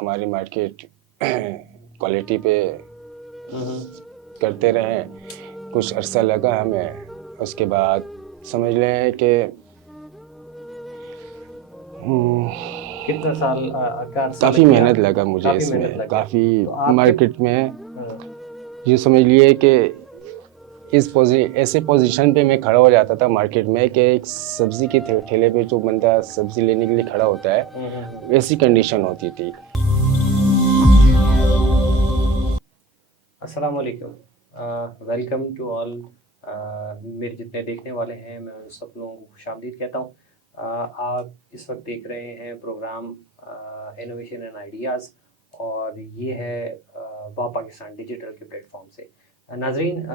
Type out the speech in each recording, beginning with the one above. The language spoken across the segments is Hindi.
हमारी मार्केट क्वालिटी पे हम्म, करते रहे। कुछ अरसा लगा हमें, उसके बाद समझ लें कि कितना साल का अरसा काफ़ी लग गया मेहनत आपको? लगा मुझे काफ़ी मेहनत इसमें, लग गया। काफ़ी तो आपके मार्केट में हाँ, ये समझ लिए कि ऐसे पोजीशन पे मैं खड़ा हो जाता था मार्केट में कि एक सब्ज़ी के ठेले पे जो बंदा सब्ज़ी लेने के लिए खड़ा होता है, वैसी कंडीशन होती थी। अस्सलाम वालेकुम। Welcome to all. मेरे जितने देखने वाले हैं मैं उन सब लोगों को खुशामदीद कहता हूँ। आप इस वक्त देख रहे हैं प्रोग्राम इनोवेशन एंड आइडियाज़, और ये है वाह पाकिस्तान डिजिटल के प्लेटफॉर्म से। नाजरीन,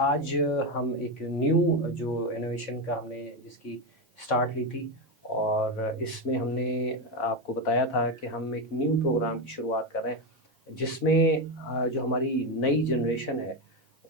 आज हम एक न्यू जो इनोवेशन का हमने जिसकी स्टार्ट ली थी, और इसमें हमने आपको बताया था कि हम एक न्यू प्रोग्राम की शुरुआत कर रहे हैं, जिसमें जो हमारी नई जनरेशन है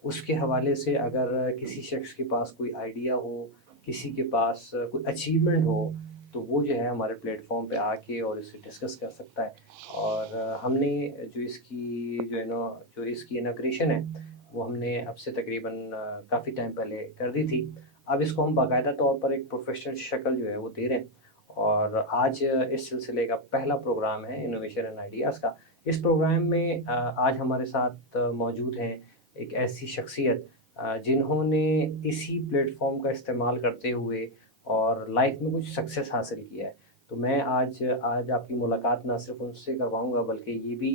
उसके हवाले से अगर किसी शख्स के पास कोई आइडिया हो, किसी के पास कोई अचीवमेंट हो, तो वो जो है हमारे प्लेटफॉर्म पे आके और इसे डिस्कस कर सकता है। और हमने जो इसकी इनॉग्रेशन है वो हमने अब से तकरीबन काफ़ी टाइम पहले कर दी थी। अब इसको हम बाकायदा तौर पर एक प्रोफेशनल शक्ल जो है वो दे रहे हैं, और आज इस सिलसिले का पहला प्रोग्राम है इनोवेशन एंड आइडियाज़ का। इस प्रोग्राम में आज हमारे साथ मौजूद हैं एक ऐसी शख्सियत जिन्होंने इसी प्लेटफॉर्म का इस्तेमाल करते हुए और लाइफ में कुछ सक्सेस हासिल किया है। तो मैं आज आज आपकी मुलाकात ना सिर्फ उनसे करवाऊंगा, बल्कि ये भी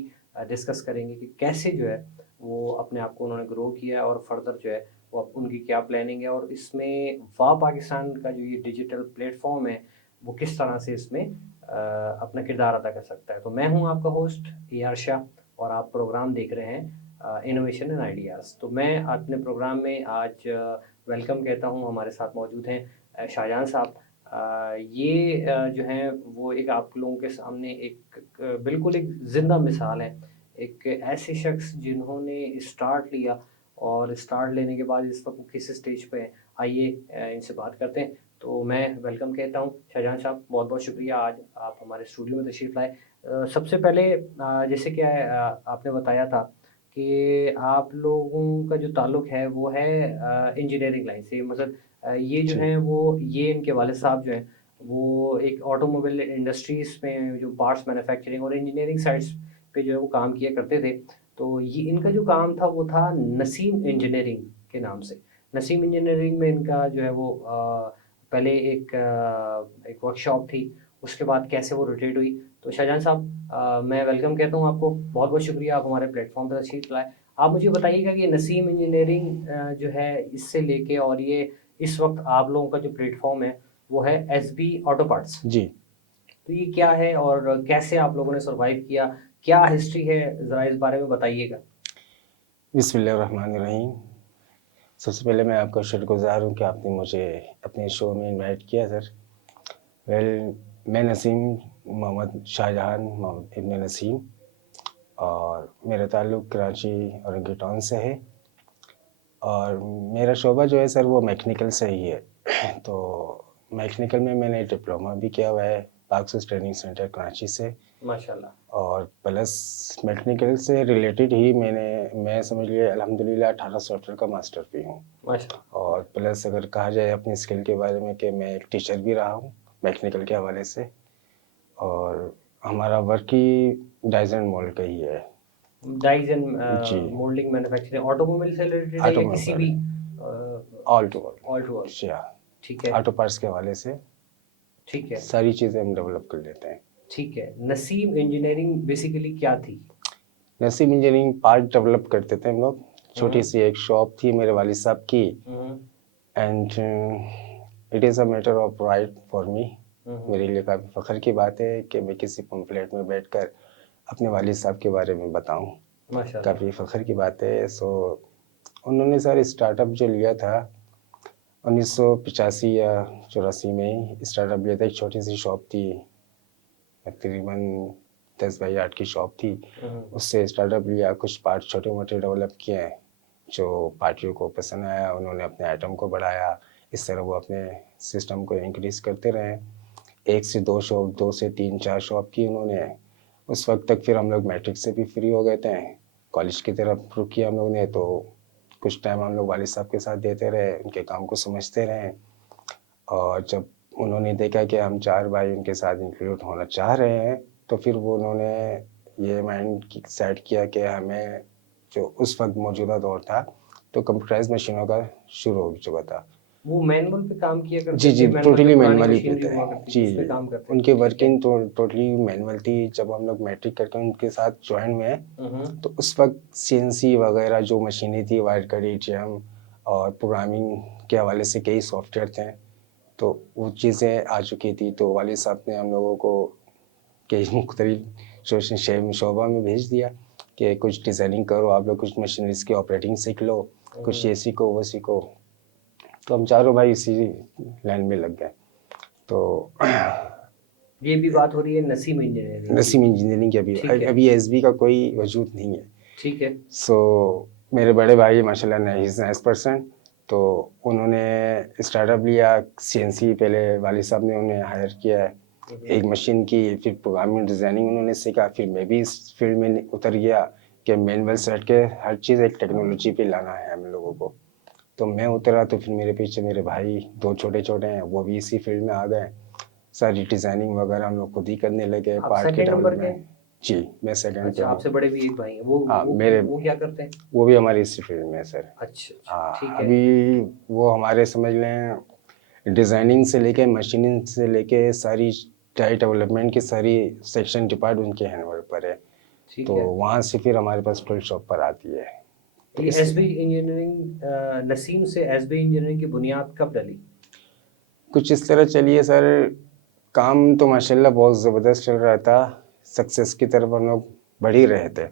डिस्कस करेंगे कि कैसे जो है वो अपने आप को उन्होंने ग्रो किया है, और फर्दर जो है वो उनकी क्या प्लानिंग है, और इसमें वाह पाकिस्तान का जो ये डिजिटल प्लेटफॉर्म है वो किस तरह से इसमें अपना किरदार अदा कर सकता है। तो मैं हूं आपका होस्ट यार शाह, और आप प्रोग्राम देख रहे हैं इनोवेशन एंड आइडियाज़। तो मैं अपने प्रोग्राम में आज वेलकम कहता हूं, हमारे साथ मौजूद हैं शाहजहां साहब। ये जो हैं वो एक आप लोगों के सामने एक बिल्कुल एक ज़िंदा मिसाल है, एक ऐसे शख्स जिन्होंने स्टार्ट लिया, और स्टार्ट लेने के बाद इस वक्त किस स्टेज पे हैं। आइए इनसे बात करते हैं। तो मैं वेलकम कहता हूँ शाहजहां साहब, बहुत बहुत शुक्रिया आज आप हमारे स्टूडियो में तशरीफ़ लाए। सबसे पहले जैसे क्या है, आपने बताया था कि आप लोगों का जो ताल्लुक़ है वो है इंजीनियरिंग लाइन से, मतलब ये जो जी। हैं वो ये इनके वालिद साहब जो हैं वो एक ऑटोमोबाइल इंडस्ट्रीज़ में जो पार्ट्स मैन्युफैक्चरिंग और इंजीनियरिंग साइट्स पे जो है वो काम किया करते थे। तो ये इनका जो काम था वो था नसीम इंजीनियरिंग के नाम से। नसीम इंजीनियरिंग में इनका जो है वो पहले एक वर्कशॉप थी, उसके बाद कैसे वो रोटेट हुई। तो शाहजहां साहब, मैं वेलकम कहता हूँ आपको, बहुत बहुत शुक्रिया आप हमारे प्लेटफॉर्म पर तशरीफ़ लाए। आप मुझे बताइएगा कि नसीम इंजीनियरिंग जो है इससे लेके और ये इस वक्त आप लोगों का जो प्लेटफॉर्म है वो है एस बी ऑटो पार्ट्स। जी। तो ये क्या है और कैसे आप लोगों ने सर्वाइव किया, क्या हिस्ट्री है, ज़रा इस बारे में बताइएगा। बिस्मिल्लाहिर्रहमानिर्रहीम। सबसे पहले मैं आपका शुक्रगुज़ार हूँ कि आपने मुझे अपने शो में इनवाइट किया सर। वेल, मैं नसीम मोहम्मद शाहजहां मोहम्मद इब्न नसीम, और मेरा ताल्लुक़ कराची और ओरेंगी टाउन से है, और मेरा शोबा जो है सर वो मैकेनिकल से ही है। तो मैकेनिकल में मैंने डिप्लोमा भी किया हुआ है पाक्स ट्रेनिंग सेंटर कराची से, माशाल्लाह। और प्लस मैकेनिकल से रिलेटेड ही मैं समझ लिया अल्हम्दुलिल्लाह 18 सॉफ्टवेयर का मास्टर भी हूँ। माशाल्लाह। और प्लस अगर कहा जाए अपनी स्किल के बारे में कि मैं एक टीचर भी रहा हूँ मैकेनिकल के हवाले से, और हमारा वर्क ही डाइज एंड मोल्ड का ही है। डाइज एंड जी। मोल्डिंग मैन्युफैक्चरिंग ऑटोमोबाइल से रिलेटेड है या किसी भी automobile, all to all to all. All, या ठीक है। ऑटो पार्ट्स के हवाले से ठीक है। सारी चीज़ें हम डेवलप कर लेते हैं। ठीक है, नसीम इंजीनियरिंग बेसिकली क्या थी? नसीब इंजीनियरिंग पार्ट डेवलप करते थे हम लोग। छोटी हम्म। सी एक शॉप थी मेरे वालिद साहब की, hmm. And it is a matter of pride for me. Hmm. मेरे लिए काफ़ी फ़ख्र की बात है कि मैं किसी पम्फलेट में बैठकर अपने वालिद साहब के बारे में बताऊं। माशाल्लाह। काफ़ी फ़ख्र की बात है। सो उन्होंने सर स्टार्टअप जो लिया था 1985 या 84 में ही स्टार्टअप लिया था। एक छोटी सी शॉप थी, तकरीबन 10 बाई 8 की शॉप थी। हम्म। उससे स्टार्टअप लिया, कुछ पार्ट छोटे मोटे डेवलप किए हैं जो पार्टियों को पसंद आया, उन्होंने अपने आइटम को बढ़ाया। इस तरह वो अपने सिस्टम को इंक्रीज़ करते रहे। एक से दो शॉप, दो से तीन चार शॉप की उन्होंने, उस वक्त तक फिर हम लोग मैट्रिक से भी फ्री हो गए थे, कॉलेज की तरफ रुख किया हम लोग ने। तो कुछ टाइम हम लोग वालिद साहब के साथ देते रहे, उनके काम को समझते रहे। और जब उन्होंने देखा कि हम 4 भाई उनके साथ इंक्लूड होना चाह रहे हैं, तो फिर वो उन्होंने ये माइंड सेट किया कि हमें, जो उस वक्त मौजूदा दौर था तो कंप्यूटराइज मशीनों का शुरू हो चुका था। वो मैनुअल पे काम किया जी करते जी, थे, मैनुअल टोटली पे पुरानी मैनुअली पे मशीनरी थे। हुआ करती थी, जी उस पे जी, काम करते थे, उनके ठीक है। वर्किंग तो टोटली मैनुअल थी। जब हम लोग मैट्रिक करके उनके साथ ज्वाइन हुए, हम्म। तो उस वक्त सीएनसी वगैरह जो मशीनें थी, वायर कट एटीएम और प्रोग्रामिंग के हवाले से कई सॉफ्टवेयर थे, तो वो चीज़ें आ चुकी थी। तो वालिद साहब ने हम लोगों को कई मुख्तलिफ शोबा में भेज दिया कि कुछ डिज़ाइनिंग करो आप लोग, कुछ मशीनरीज की ऑपरेटिंग सीख लो, कुछ ये सीखो वो सीखो। तो हम चारों भाई इसी लाइन में लग गए। तो ये भी बात हो रही है नसीम इंजीनियरिंग की। नसीम इंजीनियरिंग की। अभी ठीक है। अभी एसबी का कोई वजूद नहीं है। ठीक है। सो मेरे बड़े भाई माशाल्लाह नाइस पर्सन, तो उन्होंने स्टार्टअप लिया। सीएनसी पहले वालिद साहब ने उन्हें हायर किया है, एक मशीन की, फिर प्रोग्रामिंग डिज़ाइनिंग उन्होंने सीखा। फिर मैं भी इस फील्ड में उतर गया कि मैनुअल से हट के हर चीज़ एक टेक्नोलॉजी पे लाना है हम लोगों को। तो मैं उतरा, तो फिर मेरे पीछे मेरे भाई 2 छोटे-छोटे हैं, वो भी इसी फील्ड में आ गए। सारी डिज़ाइनिंग वगैरह हम लोग खुद ही करने लगे, आप पार्ट के सेकंड नंबर के डेवलपमेंट। हैं? जी, मैं सेकंड पे अच्छा, हूँ। आपसे बड़े भी एक भाई हैं, वो हाँ, वो मेरे वो क्या करते हैं? वो भी हमारे इसी फील्ड में है सर। अच्छा अच्छा, हाँ, ठीक है। अभी वो हमारे समझ लें डिज़ाइनिंग से लेके मशीनिंग से लेके सारी टाई डेवलपमेंट की सारी सेक्शन डिपार्ट उनके हैंडल पर है। ठीक तो है। वहाँ से फिर हमारे पास फुल शॉप पर आती है। तो ये इस एसबी इंजीनियरिंग, नसीम से एसबी इंजीनियरिंग की बुनियाद कब डली? कुछ इस तरह चलिए सर, काम तो माशाल्लाह बहुत ज़बरदस्त चल रहा था, सक्सेस की तरफ हम लोग बढ़ ही रहे थे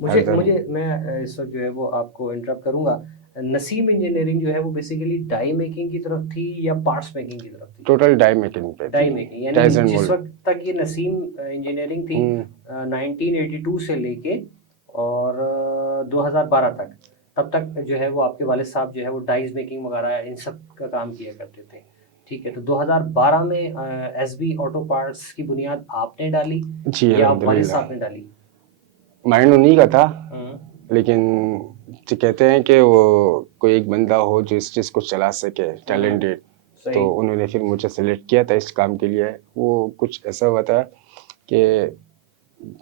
मुझे हरदम। मुझे मैं इस वक्त जो है वो आपको इंटरप्ट करूंगा। नसीम इंजीनियरिंग जो है वो बेसिकली डाई मेकिंग की तरफ थी या पार्ट्स मेकिंग की तरफ थी? टोटल डाई मेकिंग पे थी, डाई मेकिंग, यानी डाइज एंड जिस मोल्ड। वक्त तक ये नसीम इंजीनियरिंग थी, हम्म, 1982 से लेके और 2012 तक, तब तक जो है वो आपके वालिद साहब जो है वो डाइज मेकिंग वगैरह इन सब का काम किया करते थे। ठीक है, तो 2012 में एसबी ऑटो पार्ट्स की बुनियाद आपने डाली जी या वालिद अल्हम्दुलिल्लाह। साहब ने डाली? माइंड उन्हीं का था, हम्म। लेकिन जो कहते हैं कि वो कोई एक बंदा हो जो इस चीज़ को चला सके, टैलेंटेड, सही। तो उन्होंने फिर मुझे सेलेक्ट किया था इस काम के लिए। वो कुछ ऐसा हुआ था कि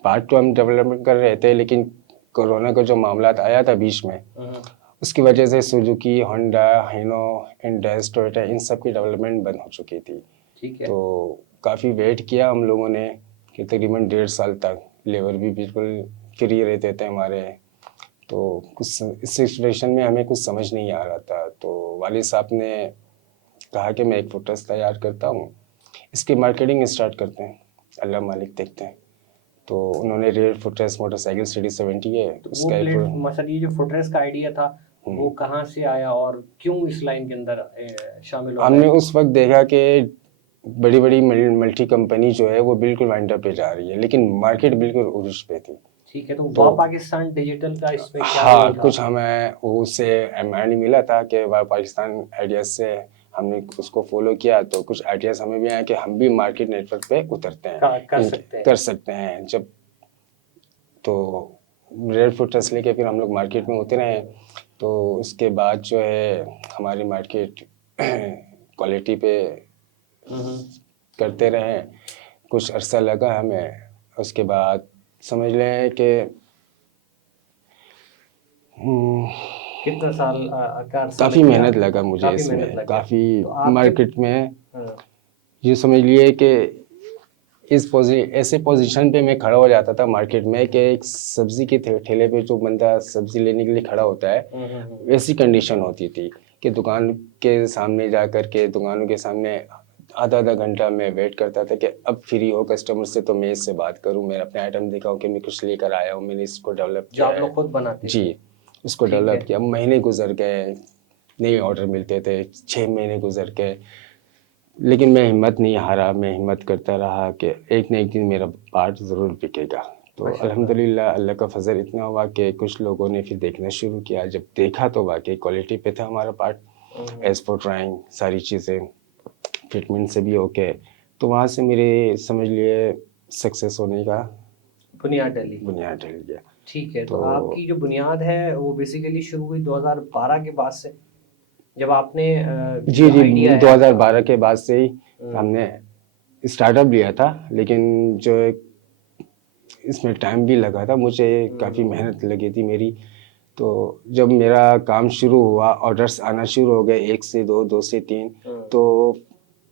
पार्ट तो हम डेवलपमेंट कर रहे थे, लेकिन कोरोना का जो मामला आया था बीच में, उसकी वजह से सुजुकी, होंडा, हिनो, इंडस, टोयोटा, इन सब की डेवलपमेंट बंद हो चुकी थी। ठीक है। तो काफ़ी वेट किया हम लोगों ने कि तकरीबन 1.5 साल तक लेबर भी बिल्कुल फ्री रहते थे हमारे। तो कुछ इस सिचुएशन में हमें कुछ समझ नहीं आ रहा था, तो वालिद साहब ने कहा कि मैं एक फुटरेस तैयार करता हूँ, इसकी मार्केटिंग स्टार्ट करते हैं, अल्लाह मालिक देखते हैं। तो उन्होंने रेड फुटरेस मोटरसाइकिल सिटी 70 है तो वो उसका प्लेट मतलब ये जो फुटरेस का आइडिया था वो कहाँ से आया और क्यों इस लाइन के अंदर शामिल हो हमने गए? उस वक्त देखा कि बड़ी बड़ी मल्टी कंपनी जो है वो बिल्कुल वाइंड अप पे जा रही है, लेकिन मार्केट बिल्कुल उरुज पे थी। ठीक है, तो तो वाह पाकिस्तान डिजिटल का इसमें क्या हाँ, रोल था? कुछ हमें उससे एम मिला था कि वह पाकिस्तान आइडियाज से हमने उसको फॉलो किया, तो कुछ आइडियाज हमें भी आए कि हम भी मार्केट नेटवर्क पे उतरते हैं, कर सकते हैं। कर सकते हैं। जब तो रेड फुटरेस लेके फिर हम लोग मार्केट में उतरे हैं। तो उसके बाद जो है हमारी मार्केट क्वालिटी पे करते रहे, कुछ अरसा लगा हमें। उसके बाद समझ लें कि कितना साल का अरसा काफ़ी लग गया मेहनत आपको? लगा मुझे काफी मेहनत इसमें, लग गया। काफ़ी तो आप जब मार्केट में हाँ, ये समझ लिए कि ऐसे पोजीशन पे मैं खड़ा हो जाता था मार्केट में कि एक सब्जी के ठेले पे जो बंदा सब्जी लेने के लिए खड़ा होता है, वैसी कंडीशन होती थी कि दुकान के सामने जा कर के, दुकानों के सामने आधा आधा घंटा मैं वेट करता था कि अब फ्री हो कस्टमर से तो मैं इससे बात करूं, मैं अपने आइटम दिखाऊं कि मैं कुछ लेकर आया हूं, मैंने इसको डेवलप जो किया आप है। लोग खुद बनाते थे? जी, उसको ठीक डेवलप है। किया। महीने गुजर गए, नए ऑर्डर मिलते थे, 6 महीने गुजर गए, लेकिन मैं हिम्मत नहीं हारा। मैं हिम्मत करता रहा कि एक न एक दिन मेरा पार्ट ज़रूर बिकेगा। तो माशाल्लाह। अल्हम्दुलिल्लाह अल्लाह का फजल इतना हुआ कि कुछ लोगों ने फिर देखना शुरू किया। जब देखा तो वाकई क्वालिटी पे था हमारा पार्ट, एज फॉर ट्राइंग सारी चीज़ें फिटमेंट से भी ओके। तो वहाँ से मेरे समझ लिए सक्सेस होने का बुनियाद डली। बुनियाद डल गया। ठीक है, तो तो आपकी जो बुनियाद है वो बेसिकली शुरू हुई 2012 के बाद से, जब आपने जी जो जी, आइडिया है आपका। 2012 के बाद से ही हम्म, हमने स्टार्टअप लिया था, लेकिन जो एक इसमें टाइम भी लगा था, मुझे काफ़ी मेहनत लगी थी मेरी। तो जब मेरा काम शुरू हुआ, ऑर्डर्स आना शुरू हो गए, 1 से 2, 2 से 3, तो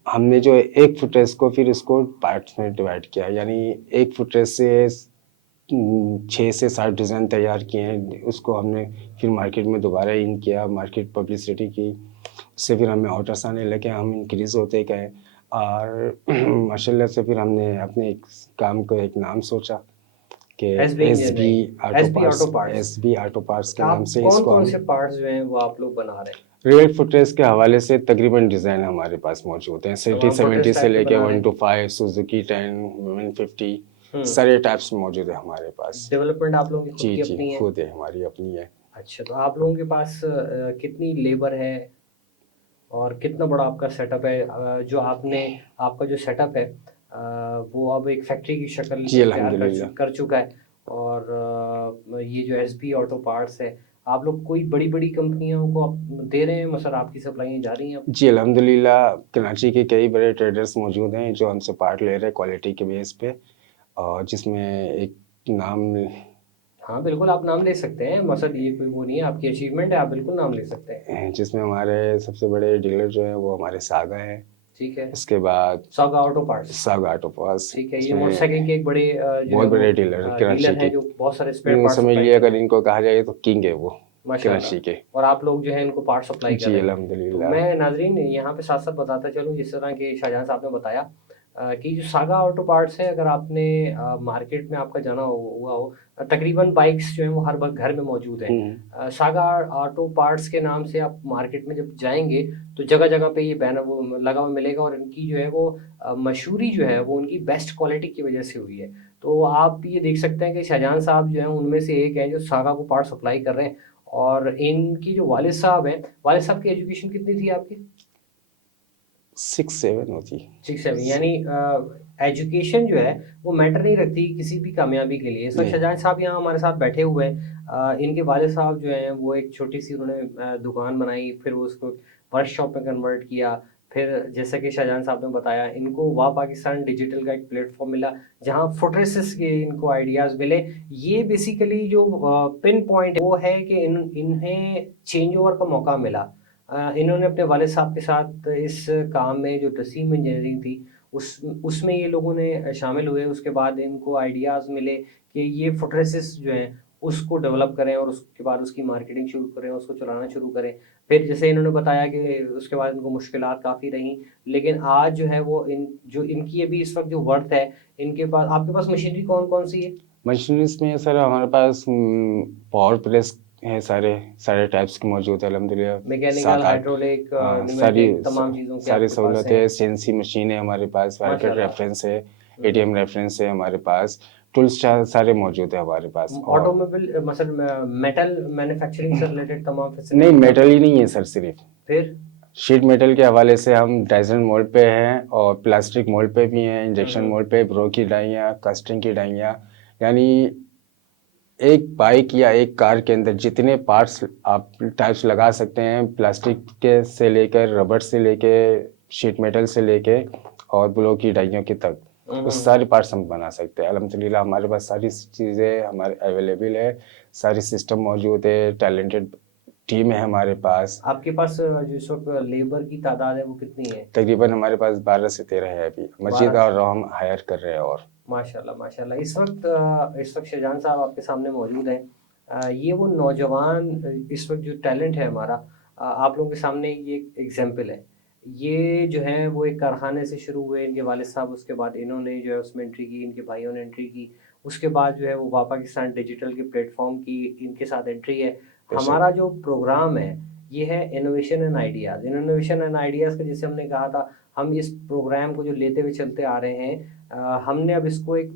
हमने जो एक फुटेज को फिर उसको पार्ट्स में डिवाइड किया, यानी एक फुटेज से 6 से 7 डिज़ाइन तैयार किए हैं। उसको हमने फिर मार्केट में दोबारा इन किया, मार्केट पब्लिसिटी की, उससे फिर हमें ऑर्डर्स आने लगे, हम इंक्रीज़ होते गए। और माशाल्लाह से फिर हमने अपने एक काम को एक नाम सोचा कि SB S B engineering, auto SB auto parts, parts. S B auto parts के नाम आप से कौन इसको कौन हम। से पार्ट्स जो हैं वो आप लोग बना रहे हैं? रियल फुटरेस के हवाले से तकरीबन डिज़ाइन हमारे पास मौजूद हैं, सिटी तमाम 70 फुटरेज से टाइप के लेके बना रहे 1 हैं? to 5, सुजुकी 10, 150, सारे टाइप्स मौजूद है हमारे पास। डेवलपमेंट आप लोगों की खुद जी की जी, अपनी है? खुद है, हमारी अपनी है। अच्छा, तो आप लोगों के पास कितनी लेबर है और कितना बड़ा आपका सेटअप है? जो आपने आपका जो सेटअप है वो अब एक फैक्ट्री की शक्ल जी इख्तियार अल्हम्दुलिल्लाह। कर चुका है। और ये जो एसबी ऑटो पार्ट्स है, आप लोग कोई बड़ी-बड़ी कंपनियों को आप दे रहे हैं, मतलब आपकी सप्लाइयाँ जा रही हैं अब? जी अल्हम्दुलिल्लाह, कराची के कई बड़े ट्रेडर्स मौजूद हैं जो हमसे पार्ट ले रहे हैं क्वालिटी के बेस पे, और जिसमें एक नाम हाँ, बिल्कुल आप नाम ले सकते हैं, मतलब ये कोई वो नहीं है, आपकी अचीवमेंट है, आप बिल्कुल नाम ले सकते हैं। है, जिसमें हमारे सबसे बड़े डीलर जो हैं वो हमारे सागा हैं। ठीक है, उसके बाद saga auto parts. Saga auto parts, ठीक है, ये इसमें मोटरसाइकिल के एक बड़े जो है बहुत वो बड़े डीलर कराची डीलर के। हैं जो बहुत सारे स्पेयर यूँ पार्ट्स समझ सप्लाई लिए, कर रहे अगर हैं। इनको कहा जाए तो किंग है वो कराची के। माशाल्लाह, और आप लोग जो है इनको पार्ट सप्लाई कर जी रहे हैं। तो अल्हम्दुलिल्लाह। मैं नाज़रीन यहाँ पे साथ-साथ बताता चलूँ, जिस तरह के शाहजहां साहब ने बताया कि जो सागा ऑटो पार्ट्स है, अगर आपने मार्केट में आपका जाना हुआ हो, तकरीबन बाइक्स जो हैं वो हर घर में मौजूद हैं। सागा ऑटो पार्ट्स के नाम से आप मार्केट में जब जाएँगे तो जगह-जगह पे ये बैनर वो लगा हुआ मिलेगा, और इनकी जो है वो मशहूरी जो है वो उनकी बेस्ट क्वालिटी की वज़ह से हुई है। तो आप ये देख सकते हैं कि शाहजहां साहब जो हैं उनमें से एक हैं जो सागा को पार्ट सप्लाई कर रहे हैं। और इनकी जो वालिद साहब हैं, वालिद साहब की एजुकेशन कितनी थी आपकी? 6-7 होती। 6-7, यानी एजुकेशन जो है वो मैटर नहीं रखती किसी भी कामयाबी के लिए। इस वक़्त नहीं। शाहजहां साहब यहाँ हमारे साथ बैठे हुए हैं। इनके वालिद साहब जो हैं वो एक छोटी-सी उन्होंने दुकान बनाई, फिर वो उसको वर्कशॉप में कन्वर्ट किया। फिर जैसा कि शाहजहां साहब ने बताया, इनको वाह पाकिस्तान डिजिटल का एक प्लेटफ़ॉर्म मिला, जहाँ फुट रेसेस के इनको आइडियाज़ मिले। ये बेसिकली जो पिन पॉइंट वो है कि इन्हें चेंज ओवर का मौका मिला। इन्होंने अपने वालिद साहब के साथ इस काम में, जो तसीम इंजीनियरिंग थी, उसमें ये लोगों ने शामिल हुए। उसके बाद इनको आइडियाज़ मिले कि ये फुट रेसेस जो हैं उसको डेवलप करें, और उसके बाद उसकी मार्केटिंग शुरू करें, उसको चलाना शुरू करें। फिर जैसे इन्होंने बताया कि उसके बाद इनको मुश्किलात काफ़ी रहीं, लेकिन आज जो है वो इनकी अभी इस वक़्त जो वर्थ है, इनके पास, आपके पास मशीनरी कौन-कौन सी है? मशीनरीज में सर हमारे पास पावर प्रेस है, सारे सारे टाइप्स की मौजूद है अल्हम्दुलिल्लाह। मैकेनिकल, 7-8, हाइड्रोलिक, हाँ, सारी न्यूमेटिक तमाम चीज़ों के सारी आपके पास सहूलतें हैं। है। सीएनसी मशीन है हमारे पास, वारकट माशाल्लाह। रेफरेंस है, एटीएम रेफरेंस है हमारे पास, टूल्स सारे मौजूद है हमारे पास। और ऑटोमोबाइल मतलब मेटल मैन्युफैक्चरिंग से रिलेटेड तमाम नहीं, फैसिलिटीज़ मेटल आपके। ही नहीं है सर, सिर्फ फिर? शीट मेटल के हवाले से हम डाइजन मोल्ड पे हैं, और प्लास्टिक मोल्ड पे भी हैं, हुँ, इंजेक्शन हुँ। मोल्ड पे, ब्रो की डाइयाँ, कास्टिंग की डाइयाँ। यानी एक बाइक या एक कार के अंदर जितने पार्ट्स आप टाइप्स लगा सकते हैं, प्लास्टिक के से लेकर रबड़ से लेके शीट मेटल से लेके और ब्लो की डाइयों की तक, हुँ, वो हुँ, सारे हुँ। पार्ट्स हम बना सकते हैं अल्हम्दुलिल्लाह। हमारे पास सारी चीज़ें हमारे अवेलेबल है, सारी सिस्टम मौजूद है, टैलेंटेड टीम है हमारे पास। आपके पास जो इस वक़्त लेबर की तादाद है वो कितनी है? तकरीबन हमारे पास 12 से 13 है अभी, मस्जिद 12 से। और हम हायर कर रहे हैं। और माशाल्लाह, माशाल्लाह। इस वक़्त शाहजहां साहब आपके सामने मौजूद हैं। ये वो नौजवान इस वक़्त जो टैलेंट है हमारा, आप लोगों के सामने ये एक एग्ज़ाम्पल है। ये जो है वो एक कारख़ाने से शुरू हुए, इनके वालिद साहब, उसके बाद इन्होंने जो है उसमें एंट्री की, इनके भाइयों ने एंट्री की। उसके बाद जो है वो वाह पाकिस्तान डिजिटल के प्लेटफ़ॉर्म की इनके साथ एंट्री है। बेशक। हमारा जो प्रोग्राम है, ये है innovation and ideas. Innovation and ideas का जैसे हमने कहा था, हम इस प्रोग्राम को जो लेते हुए चलते आ रहे हैं, हमने अब इसको एक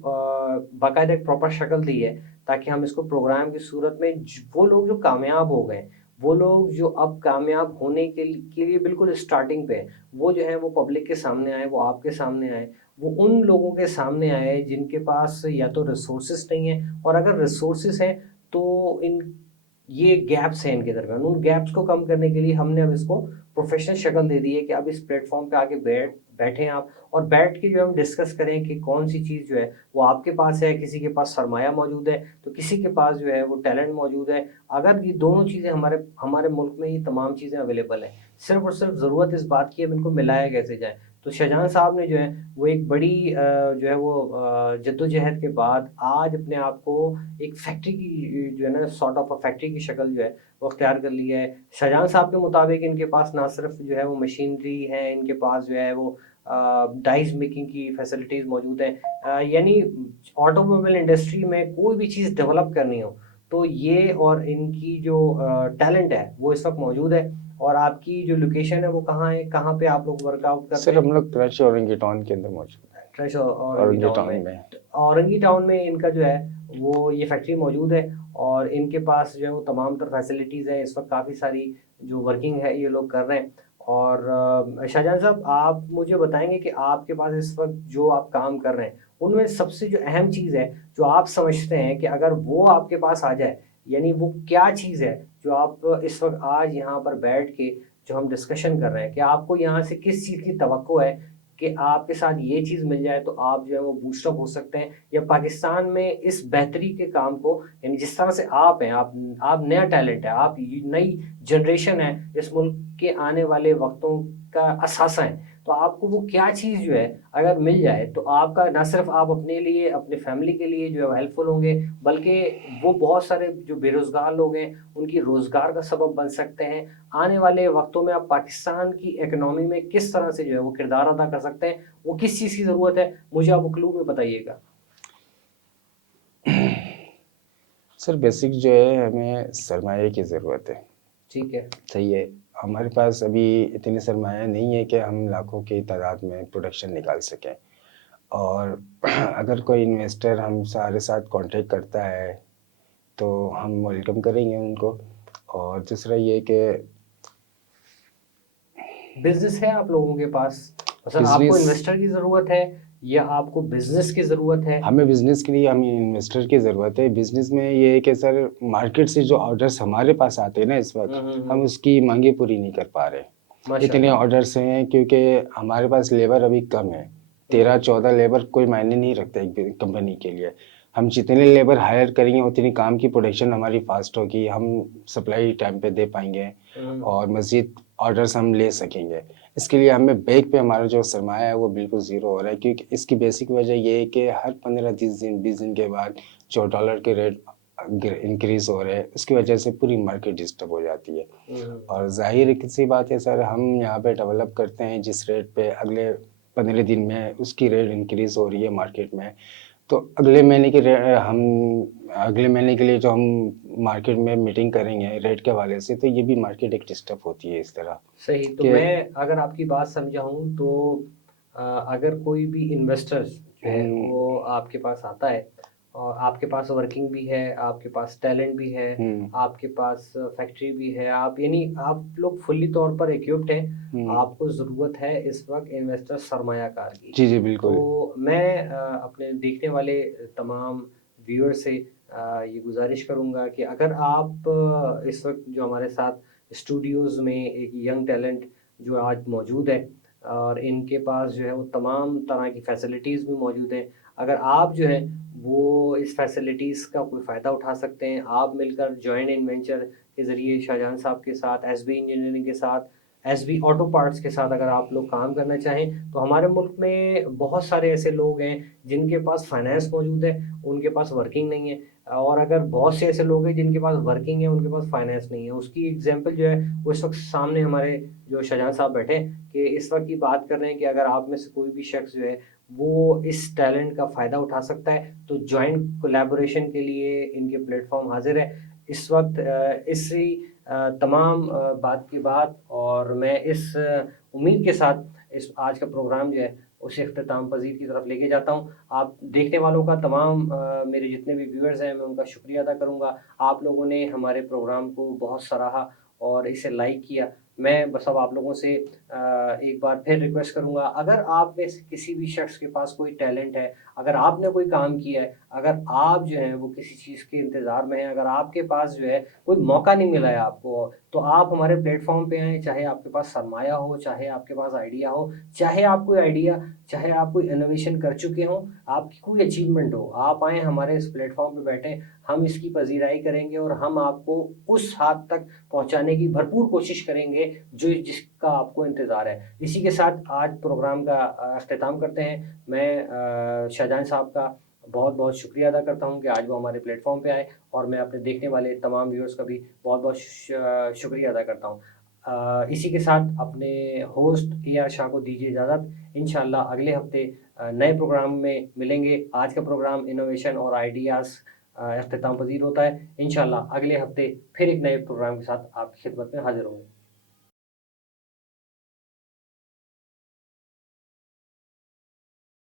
बाकायदा एक प्रॉपर शक्ल दी है, ताकि हम इसको प्रोग्राम की सूरत में वो लोग जो कामयाब हो गए, वो लोग जो अब कामयाब होने के लिए बिल्कुल स्टार्टिंग पे हैं, वो जो है वो पब्लिक के सामने आए, वो आपके सामने आए, वो उन लोगों के सामने आए जिनके पास या तो रिसोर्सेस नहीं है, और अगर रिसोर्सेस हैं तो इन ये गैप्स हैं इनके दरमियान। उन गैप्स को कम करने के लिए हमने अब इसको प्रोफेशनल शक्ल दे दी है कि अब इस प्लेटफॉर्म पे आके बैठें आप, और बैठ के जो हम डिस्कस करें कि कौन सी चीज़ जो है वो आपके पास है, किसी के पास सरमाया मौजूद है तो किसी के पास जो है वो टैलेंट मौजूद है। अगर ये दोनों चीज़ें हमारे हमारे मुल्क में ये तमाम चीज़ें अवेलेबल हैं, सिर्फ और सिर्फ ज़रूरत इस बात की है अब इनको मिलाया कैसे जाए। तो शाहजहां साहब ने जो है वो एक बड़ी जो है वो जद्दोजहद के बाद आज अपने आप को एक फैक्ट्री की जो है ना, सॉर्ट ऑफ अ फैक्ट्री की शक्ल जो है वो अख्तियार कर लिया है। शाहजहां साहब के मुताबिक इनके पास ना सिर्फ जो है वो मशीनरी है, इनके पास जो है वो डाइस मेकिंग की फैसिलिटीज़ मौजूद हैं। यानी ऑटोमोबाइल इंडस्ट्री में कोई भी चीज़ डेवलप करनी हो तो ये और इनकी जो टैलेंट है वो इस वक्त मौजूद है। और आपकी जो लोकेशन है वो कहाँ है, कहाँ पे आप लोग वर्कआउट करते सर हैं? हम लोग कराची औरंगी टाउन के अंदर मौजूद है। Trash Orangi Orangi town town में। में। औरंगी टाउन में इनका जो है वो ये फैक्ट्री मौजूद है, और इनके पास जो है वो तमाम तर फैसिलिटीज़ हैं। इस वक्त काफ़ी सारी जो वर्किंग है ये लोग कर रहे हैं। और शाहजहां साहब, आप मुझे बताएंगे कि आपके पास इस वक्त जो आप काम कर रहे हैं उनमें सबसे जो अहम चीज़ है जो आप समझते हैं कि अगर वो आपके पास आ जाए, यानी वो क्या चीज़ है जो आप इस वक्त आज यहाँ पर बैठ के जो हम डिस्कशन कर रहे हैं कि आपको यहाँ से किस चीज़ की तवक्को है कि आपके साथ ये चीज़ मिल जाए तो आप जो है वो बूस्टअप हो सकते हैं, या पाकिस्तान में इस बेहतरी के काम को, यानी जिस तरह से आप हैं, आप नया टैलेंट है, आप नई जनरेशन है, इस मुल्क के आने वाले वक्तों का असासा है, तो आपको वो क्या चीज़ जो है अगर मिल जाए तो आपका ना सिर्फ आप अपने लिए, अपने फैमिली के लिए जो है हेल्पफुल होंगे, बल्कि वो बहुत सारे जो बेरोज़गार लोग हैं उनकी रोज़गार का सबब बन सकते हैं। आने वाले वक्तों में आप पाकिस्तान की इकोनॉमी में किस तरह से जो है वो किरदार अदा कर सकते हैं, वो किस चीज़ की ज़रूरत है, मुझे आप वो क्लू में बताइएगा। सर बेसिक जो है हमें सरमाए की ज़रूरत है। ठीक है। सही है। हमारे पास अभी इतनी सरमाया नहीं है कि हम लाखों की तादाद में प्रोडक्शन निकाल सकें। और अगर कोई इन्वेस्टर हम हमारे साथ कांटेक्ट करता है तो हम वेलकम करेंगे उनको। और दूसरा ये कि बिज़नेस है आप लोगों के पास? मतलब आपको बिजनेस, इन्वेस्टर की ज़रूरत है या आपको बिज़नेस की ज़रूरत है? हमें बिज़नेस के लिए हमें इन्वेस्टर की ज़रूरत है। बिज़नेस में ये है कि सर मार्केट से जो ऑर्डर्स हमारे पास आते हैं ना इस वक्त, हम उसकी मांगे पूरी नहीं कर पा रहे। इतने माशाल्लाह। ऑर्डर्स हैं क्योंकि हमारे पास लेबर अभी कम है। 13-14 लेबर कोई मायने नहीं रखता एक कंपनी के लिए। हम जितने लेबर हायर करेंगे उतनी काम की प्रोडक्शन हमारी फास्ट होगी, हम सप्लाई टाइम पे दे पाएंगे और मज़ीद ऑर्डर्स हम ले सकेंगे। इसके लिए हमें बैंक पे हमारा जो सरमाया है वो बिल्कुल ज़ीरो हो रहा है, क्योंकि इसकी बेसिक वजह ये है कि हर 15-20 दिन के बाद जो डॉलर के रेट इंक्रीज़ हो रहे हैं उसकी वजह से पूरी मार्केट डिस्टर्ब हो जाती है। और ज़ाहिर सी बात है सर, हम यहाँ पे डेवलप करते हैं जिस रेट पे अगले 15 दिन में उसकी रेट इंक्रीज़ हो रही है मार्केट में, तो अगले महीने के लिए जो हम मार्केट में मीटिंग करेंगे रेट के हवाले से, तो ये भी मार्केट एक डिस्टर्ब होती है इस तरह सही। तो कि मैं अगर आपकी बात समझा हूँ तो अगर कोई भी इन्वेस्टर्स जो है हम वो आपके पास आता है और आपके पास वर्किंग भी है, आपके पास टैलेंट भी है, हम्म, आपके पास फैक्ट्री भी है, आप यानी आप लोग फुल्ली तौर पर इक्विप्ड हैं, हम्म, आपको ज़रूरत है इस वक्त इन्वेस्टर सरमायाकार की। जी, जी, बिल्कुल। तो मैं अपने देखने वाले तमाम व्यूअर से ये गुजारिश करूँगा कि अगर आप इस वक्त जो हमारे साथ स्टूडियोज़ में एक यंग टैलेंट जो आज मौजूद है और इनके पास जो है वो तमाम तरह की फैसिलिटीज़ भी मौजूद हैं। अगर आप जो है वो इस फैसिलिटीज़ का कोई फ़ायदा उठा सकते हैं, आप मिलकर जॉइंट इन वेंचर के ज़रिए शाहजहां साहब के साथ, एसबी इंजीनियरिंग के साथ, एसबी ऑटो पार्ट्स के साथ अगर आप लोग काम करना चाहें, तो हमारे मुल्क में बहुत सारे ऐसे लोग हैं जिनके पास फाइनेंस मौजूद है, उनके पास वर्किंग नहीं है। और अगर बहुत से ऐसे लोग हैं जिनके पास वर्किंग है, उनके पास फाइनेंस नहीं है। उसकी एग्ज़ाम्पल जो है वो इस वक़्त सामने हमारे जो शाहजहां साहब बैठे हैं कि इस वक़्त की बात कर रहे हैं कि अगर आप में से कोई भी शख्स जो है वो इस टैलेंट का फ़ायदा उठा सकता है, तो जॉइंट कोलैबोरेशन के लिए इनके प्लेटफ़ॉर्म हाज़िर है। इस वक़्त इसी तमाम बात की बात, और मैं इस उम्मीद के साथ इस आज का प्रोग्राम जो है उसे इख्तिताम पज़ीर की तरफ लेके जाता हूँ। आप देखने वालों का तमाम मेरे जितने भी व्यूअर्स हैं मैं उनका शुक्रिया अदा करूँगा। आप लोगों ने हमारे प्रोग्राम को बहुत सराहा और इसे लाइक किया, मैं बस अब आप लोगों से एक बार फिर रिक्वेस्ट करूँगा, अगर आप में से किसी भी शख्स के पास कोई टैलेंट है, अगर आपने कोई काम किया है, अगर आप जो है वो किसी चीज़ के इंतज़ार में हैं, अगर आपके पास जो है कोई मौका नहीं मिला है आपको, तो आप हमारे प्लेटफ़ॉर्म पे आएँ, चाहे आपके पास सरमाया हो, चाहे आपके पास आइडिया हो, चाहे आप कोई इनोवेशन कर चुके हों, आपकी कोई अचीवमेंट हो, आप आएँ हमारे इस प्लेटफ़ॉर्म पे बैठें, हम इसकी पज़ीराई करेंगे और हम आपको उस हद तक पहुँचाने की भरपूर कोशिश करेंगे जिसका आपको इंतज़ार है। इसी के साथ आज प्रोग्राम का इख्तिताम करते हैं। मैं शाहजहां साहब का बहुत-बहुत शुक्रिया अदा करता हूँ कि आज वो हमारे प्लेटफ़ॉर्म पे आए और मैं अपने देखने वाले तमाम व्यूअर्स का भी बहुत-बहुत शुक्रिया अदा करता हूँ। इसी के साथ अपने होस्ट ए आर शाह को दीजिए इजाज़त। इंशाअल्लाह अगले हफ़्ते नए प्रोग्राम में मिलेंगे। आज का प्रोग्राम इनोवेशन और आइडियाज़ इख्तिताम पज़ीर होता है। इंशाअल्लाह अगले हफ़्ते फिर एक नए प्रोग्राम के साथ आपकी खिदमत में हाज़िर होंगे।